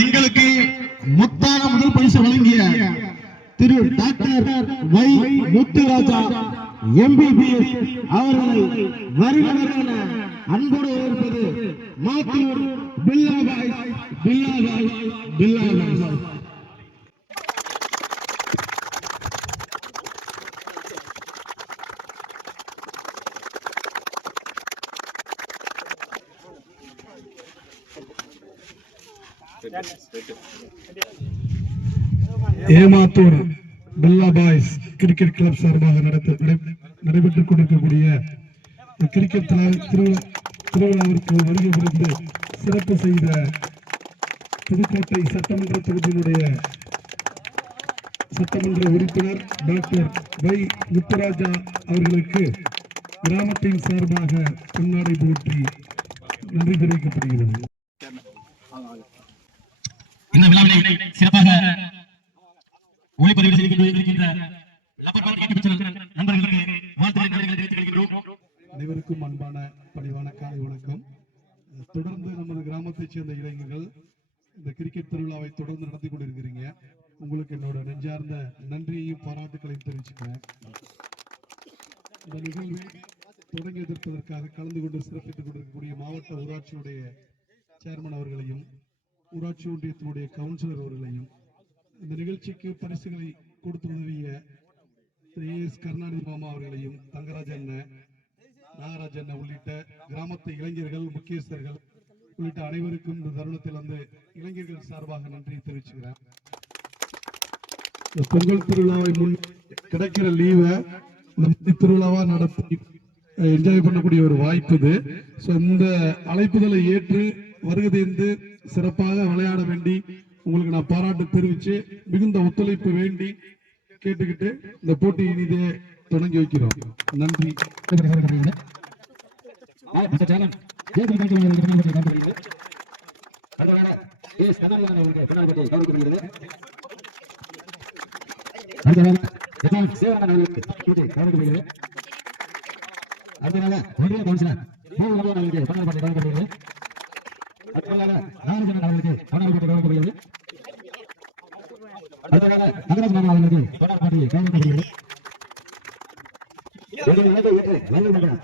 எங்களுக்கு முத்தான முதல் பரிசு வழங்கிய திரு டாக்டர் வை முத்துராஜா MBBS அவர்களை வருகிறவர்கள அன்போடு ஏற்பது மாத்தூர் பில்லாபாய் பில்லாபாய் பில்லாபாய். ஏமாத்தூர் பில்லா பாய்ஸ் கிரிக்கெட் கிளப் சார்பாக நடைபெற்றுக் கொண்டிருக்கக்கூடிய கிரிக்கெட் திருவிழாவிற்கு வருகை புரிந்து சிறப்பு செய்த புதுக்கோட்டை சட்டமன்ற தொகுதியினுடைய சட்டமன்ற உறுப்பினர் டாக்டர் வை முத்துராஜா அவர்களுக்கு கிராமத்தின் சார்பாக பொன்னாடை போற்றி நன்றி தெரிவிக்கப்படுகிறது. இந்த விழாவினை சிறப்பாக ஒளிப்பதிவு செய்கின்ற அனைவருக்கும் அன்பான பணிவான காலை வணக்கம். தொடர்ந்து நமது கிராமத்தைச் சேர்ந்த இளைஞர்கள் இந்த கிரிக்கெட் திருவிழாவை தொடர்ந்து நடத்தி கொண்டிருக்கிறீங்க. உங்களுக்கு என்னோட நெஞ்சார்ந்த நன்றியையும் பாராட்டுகளையும் தெரிவிச்சுக்கிறேன். இந்த நிகழ்வை தொடங்கி எதிர்ப்பதற்காக கலந்து கொண்டு சிறப்பித்துக் கொண்டிருக்கக்கூடிய மாவட்ட ஊராட்சியுடைய சேர்மன் அவர்களையும் ஊராட்சி ஒன்றியத்தினுடைய கவுன்சிலர் அவர்களையும் இந்த நிகழ்ச்சிக்கு பரிசுகளை கொடுத்து உதவிய AS கருணாநிதி மாமா அவர்களையும் தங்கராஜ் அண்ணன் நாகராஜ் அண்ணன் உள்ளிட்ட கிராமத்து இளைஞர்கள் முக்கியஸ்தர்கள் உள்ளிட்ட அனைவருக்கும் இந்த தருணத்தில் வந்து இளைஞர்கள் சார்பாக நன்றி தெரிவிச்சுக்கிறேன். பொங்கல் திருவிழாவை முன் கிடைக்கிற லீவை இந்த திருவிழாவா நடத்தி என்ஜாய் பண்ணக்கூடிய ஒரு வாய்ப்பு இது. இந்த அழைப்புதலை ஏற்று வருகை சிறப்பாக விளையாட வேண்டி உங்களுக்கு நான் பாராட்டு தெரிவிச்சு மிகுந்த ஒத்துழைப்பு வேண்டி கேட்டுக்கிட்டு இந்த போட்டி இனிதே தொடங்கி வைக்கிறோம். நன்றி.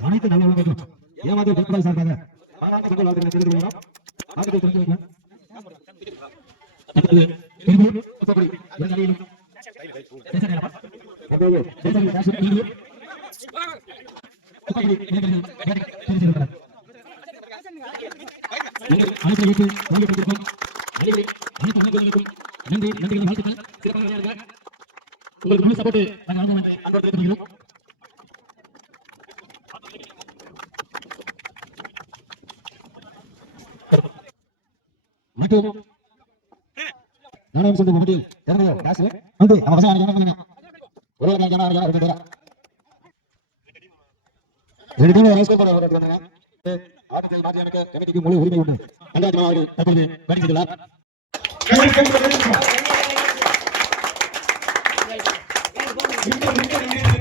அனைத்து நல்லவர்களுக்கும் ஏமாற்று பொருட்கள் சார்பாக உங்களுக்கு முழு சப்போர்ட் மற்றும் நானும் சொல்லுங்க போட்டி தெரிஞ்சோ காசு வந்து அவசரம் என்ன ஒரே ஜன யாரா ரெண்டு பேரா ரெண்டு பேரும் ரைஸ் கோட் போட்டு வந்தாங்க. ஆட்டத்தை மாற்றி அமைக்க கமிட்டிக்கு முழு உரிமை உண்டு. அந்தாஜ் மாமா அவர்கள் தற்போது பேட்டிங் செய்துள்ளார். Thank you.